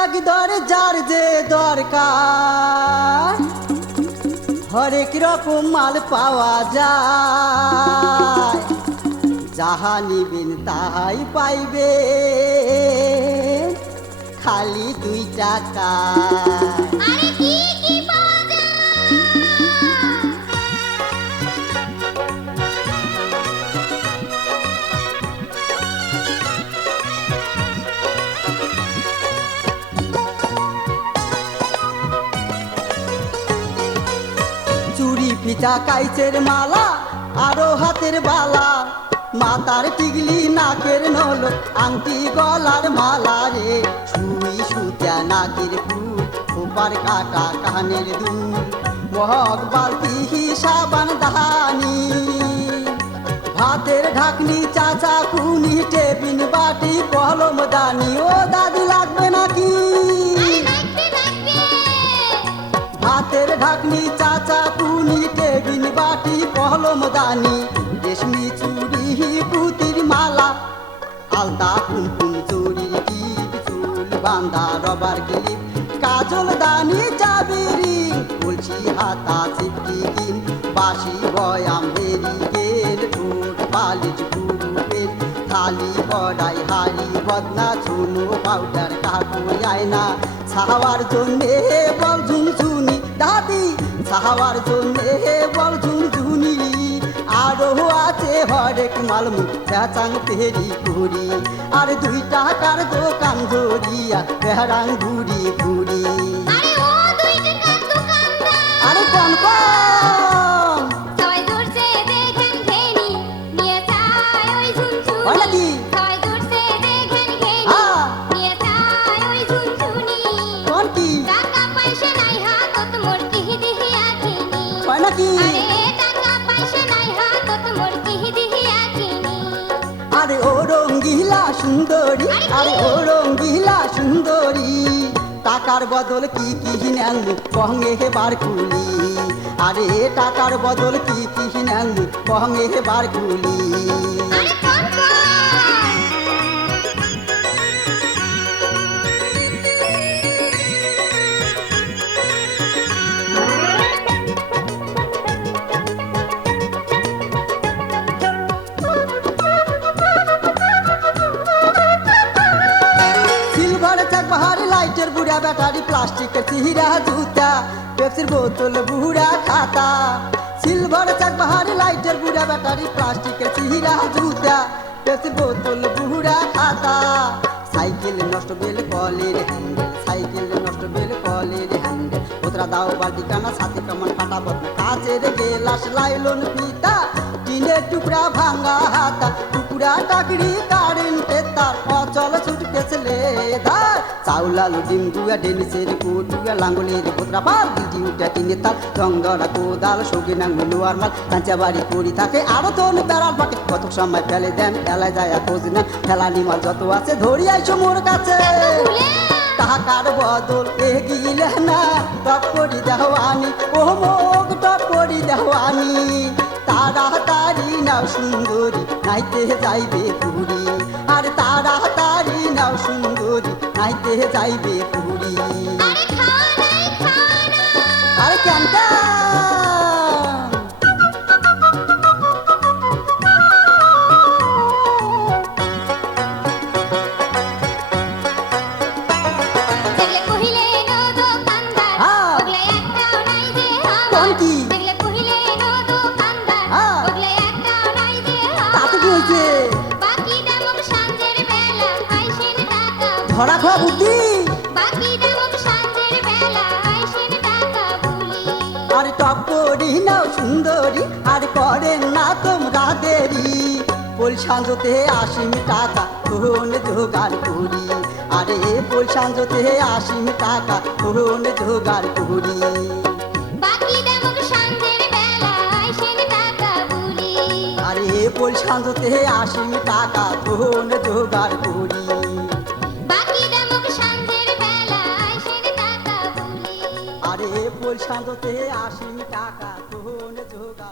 এক দর যার যে দরকার হরেক রকম মাল পাওয়া যায় যাহা নিবেন তাহাই পাইবে খালি 2 টাকা আরে কি কি পাওয়া যায় চুরি ফিতা কাইচের মালা আরো হাতের বালা মাতার টিগলি নাকের নলক আংটি গলার মালা রে সুই সুতা নাকের ফুল খোপার কাটা কানের দুল মহক বালতি সাবান দাহানি ভাতের ঢাকনি চাচা কুনি টেবিন বাটি কলম দানি ও দাদি লাগবে নাকি ভাতের ঢাকনি চাচা কুনি টেবিন বাটি কলম দানি রেশমি চুড়ি পুতির মালা আলতা কুমকুম চুরির টিপ চুল বান্দা রবার ক্লিপ কাজল দানি চাবিরি বলছি হাতা চিপটি কিন বাসি বয়াম হেরি গেল ঠোঁট পালিশ পুরু পেন থালি কড়াই হাড়ি বদনা চুনো পাউডার কাপড় আয়না ছাওয়ার জন্যে বল ঝুনঝুনি দাদি ছাওয়ার জন্যে বল ঝুনঝুনি আরো আছে হরেক মালমু পেঁচাং তেরি করি আর 2 টাকার দোকান ধরিয়া বেড়াং ঘুরি ঘুরি আরে ও 2 টাকার দোকানদার আরে কোন কোন সবাই ধরছে দেখেন ঘেনি নিয়ে যায় ওই ঝুনঝুনি হয় নাকি সবাই ধরছে দেখেন ঘেনি নিয়ে যায় ওই ঝুনঝুনি কোন কি টাকা পয়সা নাই হাতত মোর কি দিহিয়া কিনি হয় নাকি আরে টাকা পয়সা নাই হাতত মোর কি দিহিয়া কিনি আরে ও রঙ্গিলা সুন্দরী আরে ও রঙ্গিলা সুন্দরী টাকার বদল কি কি নেন কহঙ্গে বার কুলি আরে টাকার বদল কি কি নেন কহঙ্গে বার কুলি আরে কোন কোন সিলভার চাক বাহারি লাইটের বুড়া ব্যাটারি প্লাস্টিকের চিহিরা জুতা পেপসির বোতল বুড়া খাতা সিলভার চাক বাহারি লাইটের বুড়া ব্যাটারি প্লাস্টিকের চিহিরা জুতা পেপসির বোতল বুড়া খাতা সাইকেল নষ্ট বেল কলের হ্যান্ডেল সাইকেল নষ্ট বেল কলের হ্যান্ডেল ওতরা দাও বালতি কানা সাথে কামান কাটা বদনা কাচের গেলাস লাইলন ফিতা টিনের টুকরা ভাঙা হাতা টুকরা টাকড়ি কারেন্টের তার অচল ছুটকেছে লেদার চাউলালু ডিম দুয়া ডেনিসের কোটুয়া লাঙ্গলের কোতরা পাল দিদি উঠা টিনে তাল রংধরা কোদাল সঙ্গে নাঙ্গল লোয়ার মাল কাঁচা বাড়ি পড়ি থাকে আরো তোর বেড়াল পাকে কত সময় ফেলে দেন ফেলায় যায় খোঁজ নেন ফেলানি মাল যত আছে ধরি আইসো মোর কাছে টাকার বদল এগিলে না টপ করি দেওয়ানি ও মুখ টপ করি দেওয়ানি তাড়াতাড়ি নাও সুন্দরী নাইতে যাইবে পুরী আর তাড়াতাড়ি নাও সুন্দরী নাইতে যাইবে পুরী আরে খাওয়া নাই খাওয়া নাই আরে কেন কেন দেখলে কহিলে নো দোকানদার ওগলে একটাও নাই যে আমার কোন কি? দেখলে কহিলে নো দোকানদার ওগলে একটাও নাই যে তাতে আমার কি হয়েছে বাকি দামক সাঁঝের বেলা আইসেন টাকা ধরা খাওয়া বুদ্ধি বাকি দামক সাঁঝের বেলা আইসেন টাকা ভুলি আরে টপ করি নাও সুন্দরী আর করেন না তোমরা দেরি পোল সাঁজতে 80 টাকা কোন জোগাড় করি আরে পোল সাঁজতে 80 টাকা কোন জোগাড় করি বাকি দামক সাঁঝের বেলা আইসেন টাকা ভুলি আরে পোল সাঁজতে 80 টাকা কোন জোগাড় করি বাকি দামক সাঁঝের বেলা আইসেন টাকা ভুলি আরে পোল সাঁজতে 80 টাকা